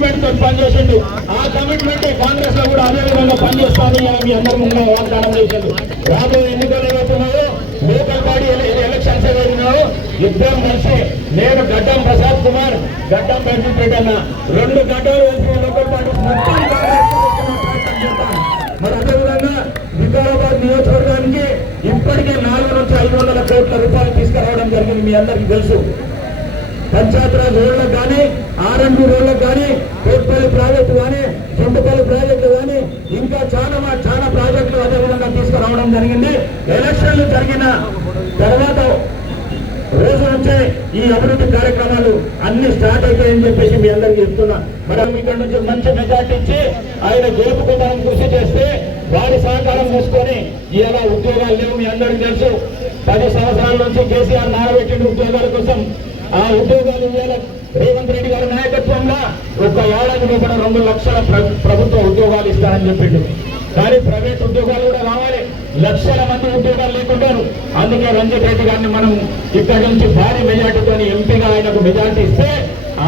Commitment తో పనిచేసిండు. ఆ commitment Congress లో కూడా అదే విధంగా పనిచేస్తామని మీ అందరి ముందు వాగ్దానం చేసిండు. రాబోయే ఎన్నికలు ఏవైతున్నాయో, లోకల్ బాడీ ఎలక్షన్స్ ఏవైతున్నాయో ఇద్దరం కలిసి నేను గడ్డం ప్రసాద్ కుమార్, గడ్డం బెంజపేట అన్న 2 గడ్డలు వేసిన లోకల్ బాడీ మరి అదేవిధంగా వికారాబాద్ నియోజకవర్గానికి ఇప్పటికే 400 నుంచి 500 కోట్ల రూపాయలు తీసుకురావడం జరిగింది. మీ అందరికీ తెలుసు. పంచాయతీరాజ్ రోడ్లకు కానీ, R&B రోడ్లకు కానీ, కోట్పల్లి ప్రాజెక్టు కానీ, సొంతపల్లి ప్రాజెక్టు కానీ, ఇంకా చాలా ప్రాజెక్టులు అదేవిధంగా తీసుకురావడం జరిగింది. ఎలక్షన్లు జరిగిన తర్వాత రోజు నుంచే ఈ అభివృద్ధి కార్యక్రమాలు అన్ని స్టార్ట్ అయితాయని చెప్పేసి మీ అందరికీ చెప్తున్నా. మనం ఇక్కడ నుంచి మంచి మెజార్టీ ఇచ్చి ఆయన గెలుపుకు మనం కృషి చేస్తే వారి సహకారం తీసుకొని ఇలా ఉద్యోగాలు లేవు. మీ అందరికీ తెలుసు. 10 సంవత్సరాల నుంచి కేసీఆర్ నానబెట్టిన ఉద్యోగాల కోసం ఆ ఉద్యోగాలు ఇవాళ రేవంత్ రెడ్డి గారి నాయకత్వంలో ఒక ఏడాది లోపల 2 లక్షల ప్రభుత్వ ఉద్యోగాలు ఇస్తారని చెప్పిండు. కానీ ప్రైవేట్ ఉద్యోగాలు కూడా కావాలి. లక్షల మంది ఉద్యోగాలు లేకుంటారు. అందుకే రంజిత్ రెడ్డి గారిని మనం ఇక్కడి నుంచి భారీ మెజార్టీతో ఎంపీగా ఆయనకు మెజార్టీ ఇస్తే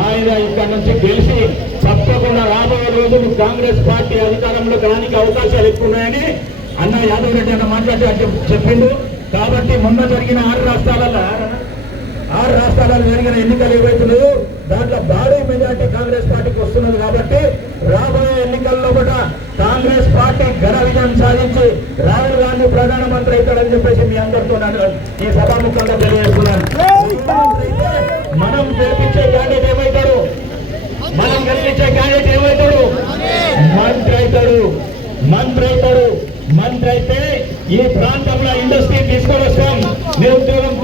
ఆయన ఇక్కడ నుంచి గెలిచి తప్పకుండా రాబోయే రోజులు కాంగ్రెస్ పార్టీ అధికారంలో రానికి అవకాశాలు ఎక్కువ ఉన్నాయని అన్న యాదవ్ రెడ్డి అన్న మాట్లాడి చెప్పిండు. కాబట్టి మొన్న జరిగిన 6 రాష్ట్రాలలో జరిగిన ఎన్నికలు ఏవైతున్నాయో దాంట్లో భారీ మెజార్టీ కాంగ్రెస్ పార్టీకి వస్తున్నది. కాబట్టి రాబోయే ఎన్నికల్లో కూడా కాంగ్రెస్ పార్టీ ఘన విజయం సాధించి రాహుల్ గాంధీ ప్రధానమంత్రి అవుతాడని చెప్పేసి మీ అందరితో ఈ సభాముఖంగా తెలియజేస్తున్నాను. మనం గెలిపించే క్యాండిడేట్ ఏమవుతాడు? మంత్రి అయితే ఈ ప్రాంతంలో ఇండస్ట్రీ తీసుకొని వస్తాం, నిరుద్యోగం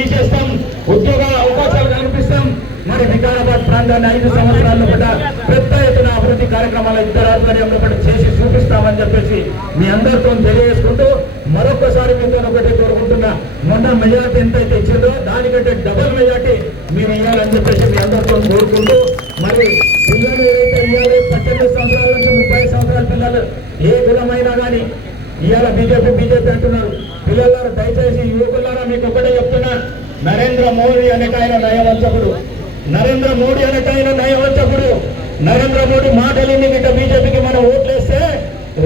తీసేస్తాం, ఉద్యోగాల అవకాశాలు కల్పిస్తాం. మరి వికారాబాద్ ప్రాంతాన్ని 5 సంవత్సరాల్లో కూడా పెద్ద ఎత్తున అభివృద్ధి కార్యక్రమాలు ఇద్దరు ఆధ్వర్యంలో కూడా చేసి చూపిస్తామని చెప్పేసి మీ అందరితో తెలియజేసుకుంటూ మరొకసారి మీతో ఒకటి కోరుకుంటున్నా. మొన్న మెజార్టీ ఎంతైతే ఇచ్చిందో దానికంటే డబుల్ మెజార్టీ మీరు ఇవ్వాలని చెప్పేసి మీ అందరితో కోరుకుంటూ, మరి పిల్లలు ఏదైతే ఇవ్వాలి 18 సంవత్సరాల నుంచి 30 సంవత్సరాల పిల్లలు ఏ కులమైనా కానీ ఇవాళ బీజేపీ అంటున్నారు. పిల్లలారా దయచేసి యువకులారా మీకు ఒకటే చెప్తున్నా. నరేంద్ర మోడీ అనేకైన నయవంచకుడు, నరేంద్ర మోడీ మాటలు గిట్ట బీజేపీకి మనం ఓట్లేస్తే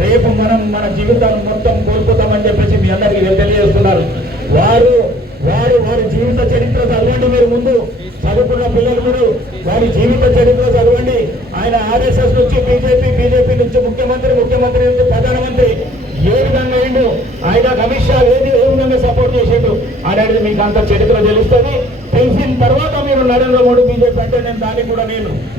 రేపు మనం మన జీవితాన్ని మొత్తం కోల్పోతామని చెప్పేసి మీ అందరికీ తెలియజేస్తున్నారు. వారి జీవిత చరిత్ర చదవండి. మీరు ముందు చదువుకున్న పిల్లలు మీరు వారి జీవిత చరిత్ర చదవండి. ఆయన RSS నుంచి బీజేపీ నుంచి ముఖ్యమంత్రి నుంచి ప్రధానమంత్రి ఏ విధంగా అయిండు, ఆయన అమిత్ షా ఏ విధంగా సపోర్ట్ చేసిండు అనేది మీకు అంత చరిత్ర తెలుస్తుంది. తెలిసిన తర్వాత మీరు నరేంద్ర మోడీ బీజేపీ అంటే దానికి కూడా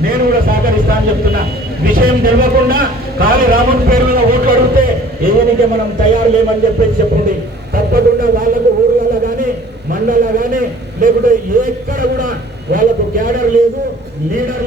నేను కూడా సహకరిస్తా అని చెప్తున్నా. విషయం తెలియకుండా ఖాళీ రామన్ పేరు మీద ఓట్లు అడిగితే ఏవనికి మనం తయారు లేమని చెప్పేసి చెప్పండి. తప్పకుండా వాళ్లకు ఊర్లలో కానీ మండలంలో కానీ లేకుంటే ఎక్కడ కూడా వాళ్ళకు క్యాడర్ లేదు, లీడర్